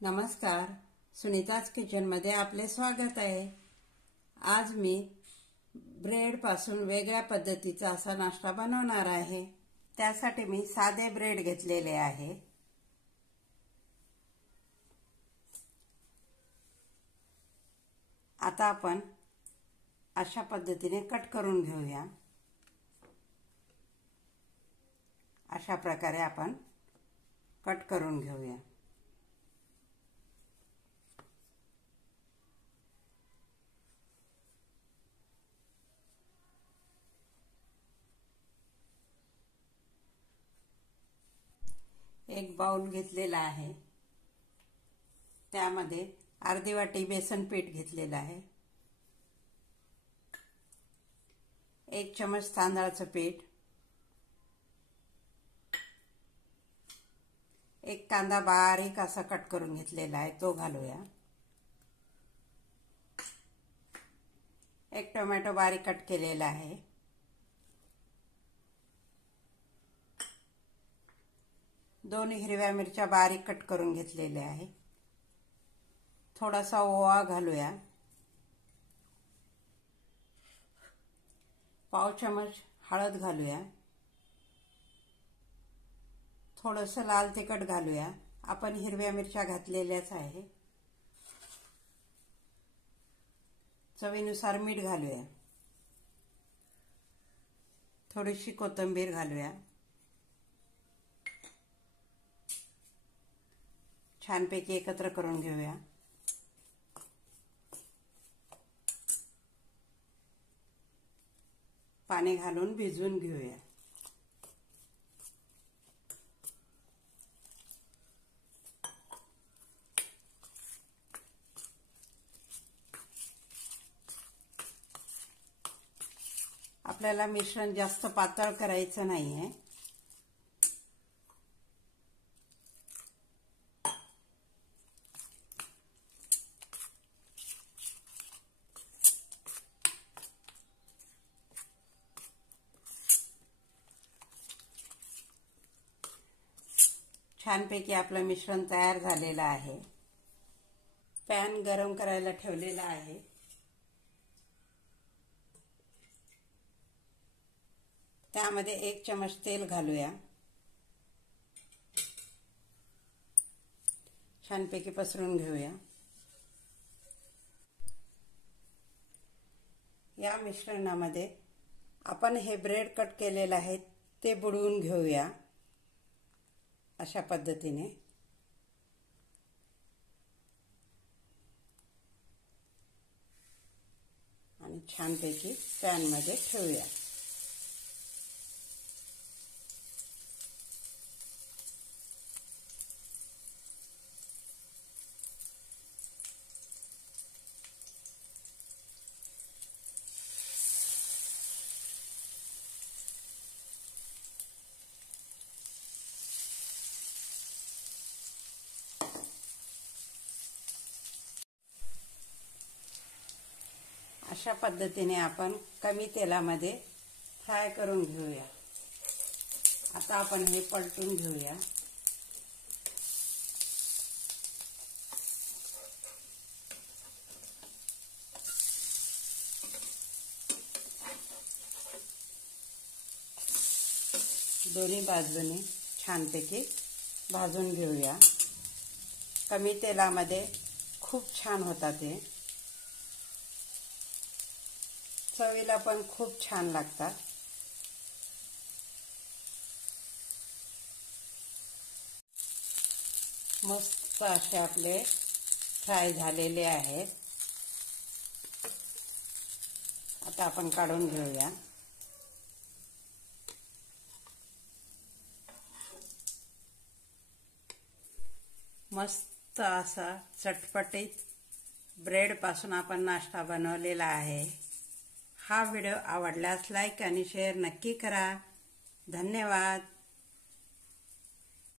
नमस्कार, सुनीताज किचनमध्ये आपले स्वागत आहे। आज मी ब्रेड पासून वेगळ्या पद्धतीचा असा नाश्ता बनवणार आहे। त्यासाठी मी साधे ब्रेड घेतलेले आहे। आता आपण अशा पद्धतीने कट करून घेऊया। अशा प्रकारे आपण कट करून घेऊया। एक बाउल घेतलेला आहे, त्यामध्ये अर्धी वाटी बेसन पीठ घेतलेलं आहे, 1 चमच तांदळाचं पीठ, 1 कांदा बारीक असा कट करून घेतलेला आहे तो घालूया, 1 टोमॅटो बारीक कट केलेला आहे, 2 हिरव्या मिरच्या बारीक कट करून घेतलेल्या आहे, थोडासा ओवा घालूया, पाव चमच हळद घालूया, थोडंसं लाल तिखट घालूया। आपण हिरव्या मिरच्या घातलेल्याच आहे। चवीनुसार मीठ घालूया, थोडीशी कोथिंबीर घालूया, छानपैकी एकत्र करून घेऊया। पाणी घालून भिजवून घेऊया। आपल्याला मिश्रण जास्त पातळ करायचं नाहीये। छानपैकी आपलं मिश्रण तयार झालेलं आहे। पॅन गरम करायला ठेवलेला आहे। त्यामध्ये 1 चमच तेल घालूया, छानपैकी पसरून घेऊया। या मिश्रणामध्ये आपण हे ब्रेड कट केलेले आहे ते बुडवून घेऊया अशा पद्धतीने। आणि छानपैकी पॅन मध्ये ठेवूया। अशा पद्धतीने आपण कमी तेलामध्ये फ्राय करून घेऊया। आता आपण हे पलटून घेऊया। दोन्ही बाजूने छानपैकी भाजून घेऊया। कमी तेलामध्ये खूप छान होतात ते, चवीला पण खूप छान लागतात। मस्त असे आपले फ्राय झालेले आहेत। आता आपण काढून घेऊया। मस्त असा चटपटीत ब्रेड पासून आपण नाश्ता बनवलेला आहे। हा व्हिडिओ आवडल्यास लाईक आणि शेअर नक्की करा। धन्यवाद।